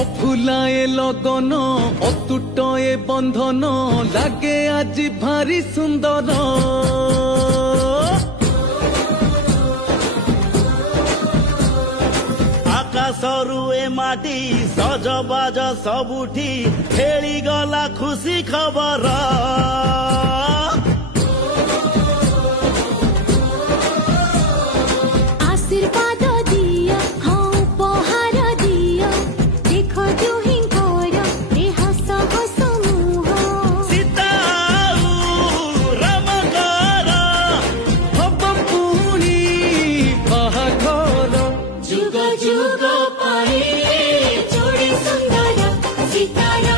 অফুলায়ে লগন অতুটয়ে বন্ধন লাগে আজি ভারি সুন্দর। আকাশরু এ মাটি সজবাজ সবুঠি খেলি গলা খুশি খবর। आशीर्वाद दिया हाँ उपहार दिया देख दुहिंकर ए हस हस मुह। सीता रामकर হব পুনি বাহাঘর। जुग जुग पाई जोड़ी सुंदर सीतारा